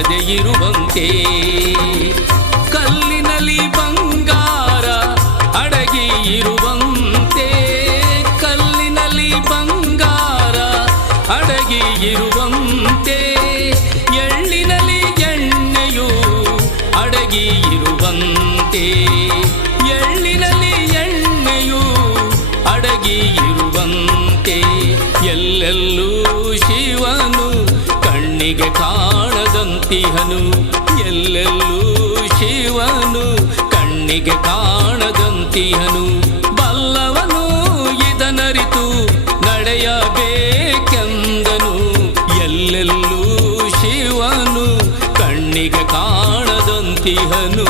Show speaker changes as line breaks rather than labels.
ಇರುವಂತೆ ಕಲ್ಲಿನಲ್ಲಿ ಬಂಗಾರ ಅಡಗಿ ಇರುವಂತೆ ಕಲ್ಲಿನಲ್ಲಿ ಬಂಗಾರ ಅಡಗಿ ಇರುವಂತೆ ಎಳ್ಳಿನಲ್ಲಿ ಎಣ್ಣೆಯು ಅಡಗಿ ಇರುವಂತೆ ಎಳ್ಳಿನಲ್ಲಿ ಎಣ್ಣೆಯು ಅಡಗಿ ಇರುವಂತೆ ಎಲ್ಲೆಲ್ಲೂ ಶಿವನು ಕಣ್ಣಿಗೆ ಕಾಣದಂತಿಹನು ಎಲ್ಲೆಲ್ಲೂ ಶಿವನು ಕಣ್ಣಿಗೆ ಕಾಣದಂತಿಹನು. ಬಲ್ಲವನು ಇದನರಿತು ನಡೆಯಬೇಕೆಂದನು. ಎಲ್ಲೆಲ್ಲೂ ಶಿವನು ಕಣ್ಣಿಗೆ ಕಾಣದಂತಿಹನು.